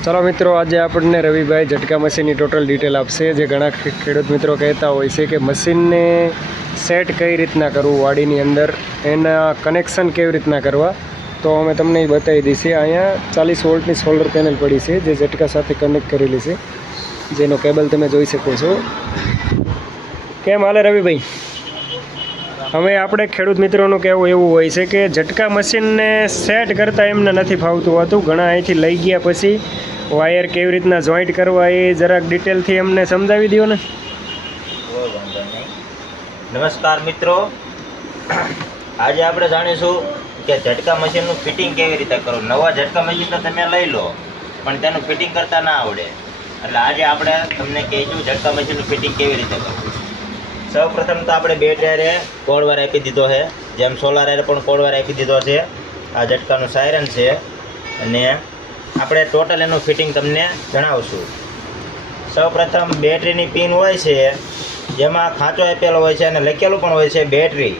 चलो मित्रों, आज आपने रविभाई झटका मशीन की टोटल डिटेल आपसे जे घना खेडूत मित्रों कहता होय कि मशीन ने सेट कई रीतना करवू वाड़ी अंदर एना कनेक्शन केवी रीतना करवा, तो अमे तमने बतावी दीशे। अहींया 40 वोल्टनी सोलर पेनल पड़ी है जे झटका साथे कनेक्ट करेली है, जेनो केबल तमे जोई शको छो। केम हाले रविभाई? हमें आपणे खेडूत मित्रों कहेवुं एवुं होय छे कि झटका मशीन ने सेट करता एमने नथी फावतुं होतुं। घणा અહીંથી લઈ ગયા પછી वायर केवी रीतना जॉइंट करवा ए जराक डिटेल थी अमने समजावी दो ने। नमस्कार मित्रों, आज आपणे जाणीशुं के झटका मशीन નું ફિટિંગ કેવી રીતે કરવું। નવા झटका મશીન તો તમે લઈ લો પણ તેનું ફિટિંગ કરતા ના આવડે, એટલે આજે આપણે તમને કહીશું झटका મશીન નું ફિટિંગ કેવી રીતે કરવું। સૌપ્રથમ તો આપણે બેટરી હારે કોડ વાયર આપી દીધો છે, જેમ સોલાર હારે પણ કોડ વાયર આપી દીધો છે। આ झटकाનું સાયરન છે અને આપણે ટોટલ એનું ફિટિંગ તમને જણાવશું। સૌપ્રથમ બેટરીની પિન હોય છે, જેમાં ખાંચો આપેલો હોય છે અને લખેલું પણ હોય છે બેટરી।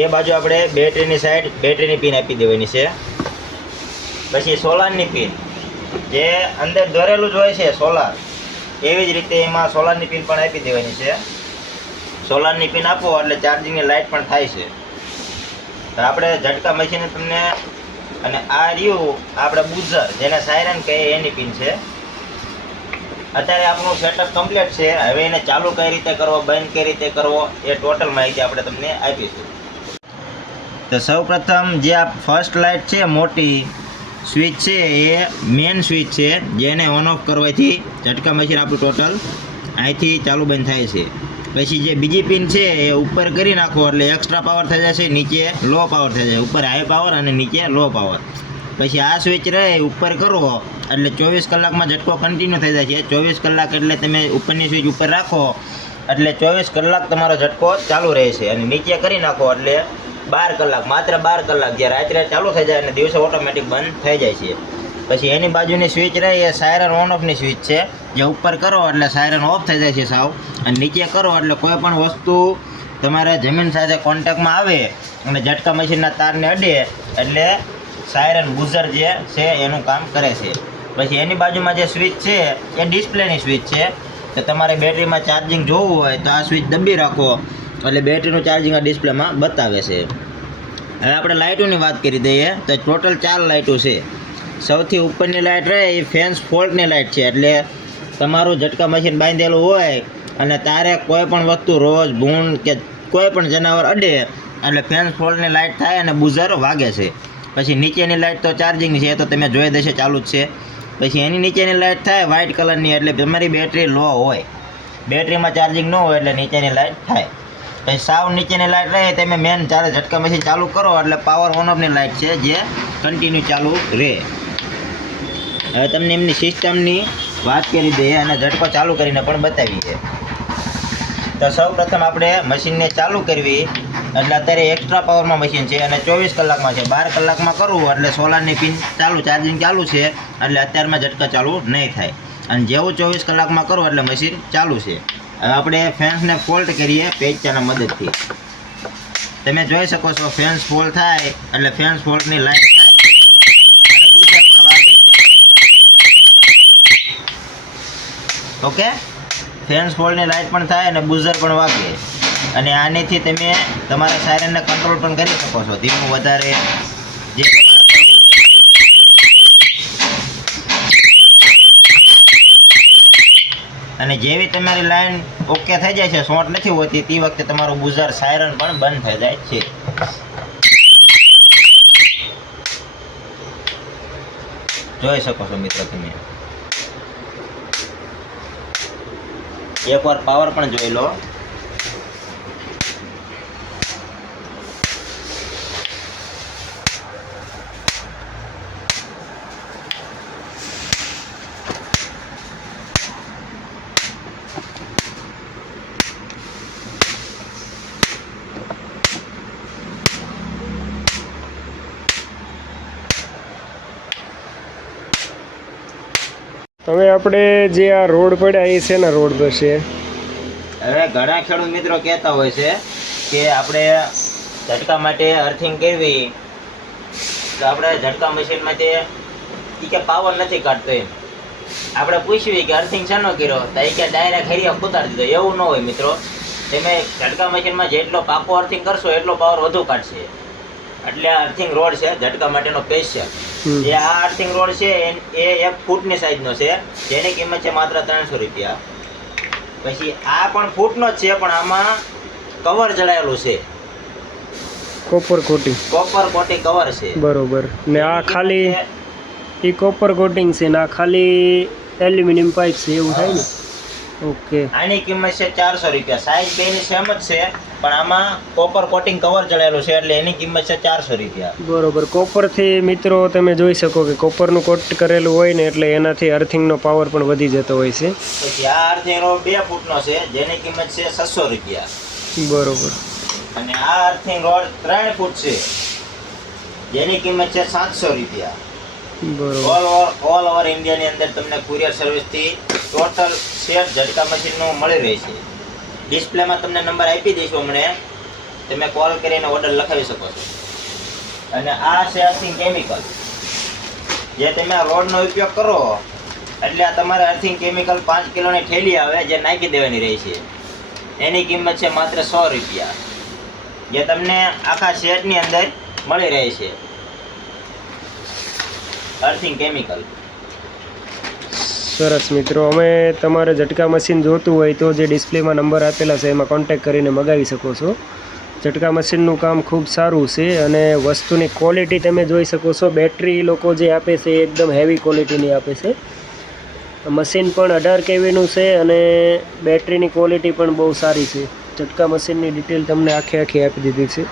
એ બાજુ આપણે બેટરીની સાઈડ બેટરીની પિન આપી દેવાની છે। પછી સોલારની પિન જે અંદર દોરેલું જ હોય છે સોલાર, એવી જ રીતે એમાં સોલારની પિન પણ આપી દેવાની છે। સોલારની પિન આપો એટલે ચાર્જિંગની લાઇટ પણ થાય છે। તો આપણે झटका મશીન તમને અને આ રહ્યું આપણે બુઝર જેને સાયરન કહે એની પિન છે। અત્યારે આપણું સેટઅપ કમ્પ્લીટ છે। હવે એને ચાલુ કઈ રીતે કરવો, બંધ કઈ રીતે કરવો, એ ટોટલ માહિતી આપણે તમને આપીશું। તો સૌપ્રથમ જે આ ફર્સ્ટ લાઇટ છે મોટી સ્વિચ છે એ મેન સ્વિચ છે, જેને ઓન ઓફ કરવાથી झटका મશીન આપણું ટોટલ અહીંથી ચાલુ બંધ થાય છે। પછી જે બીજી પિન છે એ ઉપર કરી નાખો એટલે એક્સ્ટ્રા પાવર થઈ જશે, નીચે લો પાવર થઈ જાય, ઉપર હાઈ પાવર અને નીચે લો પાવર। પછી આ સ્વિચ રહે ઉપર કરો એટલે 24 કલાકમાં झटકો કન્ટિન્યુ થઈ જાય છે। 24 કલાક એટલે તમે ઉપરની સ્વિચ ઉપર રાખો એટલે 24 કલાક તમારો झटકો ચાલુ રહે છે, અને નીચે કરી નાખો એટલે 12 કલાક, માત્ર 12 કલાક, જે રાત્રે ચાલુ થઈ જાય અને દિવસે ઓટોમેટિક બંધ થઈ જાય છે। પછી એની બાજુની સ્વિચ રહી એ સાયરન ઓન ઓફની સ્વિચ છે, જે ઉપર કરો એટલે સાયરન ઓફ થઈ જાય છે સાવ, અને નીચે કરો એટલે કોઈ પણ વસ્તુ તમારે જમીન સાથે કોન્ટેક્ટમાં આવે અને झटका મશીનના તારને અડે એટલે સાયરન બુઝર જે છે એનું કામ કરે છે। પછી એની બાજુમાં જે સ્વિચ છે એ ડિસ્પ્લેની સ્વિચ છે, તો તમારે બેટરીમાં ચાર્જિંગ જોવું હોય તો આ સ્વિચ દબી રાખો એટલે બેટરીનું ચાર્જિંગ આ ડિસ્પ્લેમાં બતાવે છે। હવે આપણે લાઇટોની વાત કરી દઈએ તો ટોટલ 4 લાઇટો છે। સૌથી ઉપરની લાઇટ રહે એ ફેન્સ ફોલ્ટની લાઇટ છે, એટલે તમારું झटका મશીન બાંધેલું હોય અને તારે કોઈ પણ વસ્તુ રોજ ભૂંડ કે કોઈ પણ જનાવર અડે એટલે ફેન્સ ફોલ્ટની લાઇટ થાય અને બુઝર વાગે છે। પછી નીચેની લાઇટ તો ચાર્જિંગની છે, એ તો તમે જોઈ દેશે ચાલુ જ છે। પછી એની નીચેની લાઇટ થાય વ્હાઇટ કલરની, એટલે તમારી બેટરી લો હોય, બેટરીમાં ચાર્જિંગ ન હોય એટલે નીચેની લાઇટ થાય। પછી સાવ નીચેની લાઇટ રહે તમે મેન જ્યારે झटका મશીન ચાલુ કરો એટલે પાવર ઓન ઓફની લાઇટ છે, જે કન્ટિન્યુ ચાલુ રહે। હવે તમને એમની સિસ્ટમની વાત કરી દઈએ અને झटको ચાલુ કરીને પણ બતાવીએ। તો સૌપ્રથમ આપણે મશીનને ચાલુ કરવી એટલે અત્યારે એક્સ્ટ્રા પાવરમાં મશીન છે અને 24 કલાકમાં છે। 12 કલાકમાં કરવું એટલે સોલારની પિન ચાલુ, ચાર્જિંગ ચાલુ છે એટલે અત્યારમાં झटका ચાલુ નહીં થાય, અને જેવું 24 કલાકમાં કરો એટલે મશીન ચાલુ છે। હવે આપણે ફેન્સને ફોલ્ટ કરીએ પેચના મદદથી। તમે જોઈ શકો છો ફેન્સ ફોલ્ટ થાય એટલે ફેન્સ ફોલ્ટની લાઇટ થાય છે અને બુઝર પણ વાગે છે। ઓકે, ફેન્સ ફોલ્ટની લાઇટ પણ થાય અને બુઝર પણ વાગે, અને આનેથી તમે તમારા સાયરનને કંટ્રોલ પણ કરી શકો છો, ધીમું વધારે જે તમારે કરવું હોય। અને જેવી તમારી લાઈન ઓકે થઈ જાય છે, શોર્ટ નથી હોતી, તે વખતે તમારું બુઝર સાયરન પણ બંધ થઈ જાય છે। જોઈ શકો છો મિત્રો તમે। એકવાર પાવર પણ જોઈ લો। હવે આપણે જે આ રોડ પડ્યા એ છે ને રોડ પર છે। હવે ઘણા ખેડૂત મિત્રો કહેતા હોય છે કે આપણે झटका માટે અર્થિંગ કરવી તો આપણે झटका મશીનમાંથી કે પાવર નથી કાઢતો એમ, આપણે પૂછ્યું કે અર્થિંગ શાનો કર્યો તો એ કે ડાયરેક્ટ હરિયા ઉતારી દીધો. એવું ન હોય મિત્રો, તમે ઝટકા મશીનમાં જેટલો પાકો અર્થિંગ કરશો એટલો પાવર વધુ કાઢશે. એટલે આ અર્થિંગ રોડ છે ઝટકા માટેનો સ્પેશિયલ. જે આ અર્થિંગ રોડ છે એ 1 ફૂટની સાઈઝનો છે, જેની કિંમત છે માત્ર 300 રૂપિયા. પછી આ પણ ફૂટનો જ છે, પણ આમાં કવર જડાયેલું છે, copper coating. Copper coating cover છે. બરોબર. ને આ ખાલી એ કોપર કોટિંગ છે ને આ ખાલી એલ્યુમિનિયમ પાઇપ છે, એવું થાય ને? ઓકે. આની કિંમત છે 400 રૂપિયા. સાઈઝ બેની સેમ જ છે, પણ આમાં કોપર કોટિંગ કવર ચડાયેલું છે એટલે એની કિંમત છે 400 રૂપિયા. બરોબર. કોપરથી મિત્રો તમે જોઈ શકો કે કોપરનું કોટ કરેલું હોય ને એટલે એનાથી અર્થિંગનો પાવર પણ વધી જતો હોય છે. પછી આ અર્થિંગ રોડ 2 ફૂટનો છે, જેની કિંમત છે 600 રૂપિયા. બરોબર. અને આ અર્થિંગ રોડ 3 ફૂટ છે, જેની કિંમત છે 700 રૂપિયા. બરોબર. ઓલ ઓવર ઇન્ડિયાની અંદર તમને કુરિયર સર્વિસથી ટોટલ સેટ ઝટકા મશીનનું મળી રહેશે. ડિસ્પ્લેમાં તમને નંબર આપી દઈશું, હમણે તમે કોલ કરીને ઓર્ડર લખાવી શકો છો. અને આ છે અર્થિંગ કેમિકલ. જે તમે આ રોડનો ઉપયોગ કરો એટલે આ તમારે અર્થિંગ કેમિકલ 5 કિલોની થેલી આવે, જે નાખી દેવાની રહે છે. એની કિંમત છે માત્ર 100 રૂપિયા, જે તમને આખા સેટની અંદર મળી રહે છે. Earthing chemical. સરસ મિત્રો. અમે તમારે ઝટકા મશીન જોતું હોય તો જે ડિસ્પ્લેમાં નંબર આપેલા છે એમાં કોન્ટેક્ટ કરીને મગાવી શકો છો. ઝટકા મશીનનું કામ ખૂબ સારું છે અને વસ્તુની ક્વોલિટી તમે જોઈ શકો છો. બેટરી લોકો જે આપે છે એ એકદમ હેવી ક્વોલિટીની આપે છે. મશીન પણ 18 kVનું છે અને બેટરીની ક્વોલિટી પણ બહુ સારી છે. ઝટકા મશીનની ડિટેલ તમને આખી આપી દીધી છે.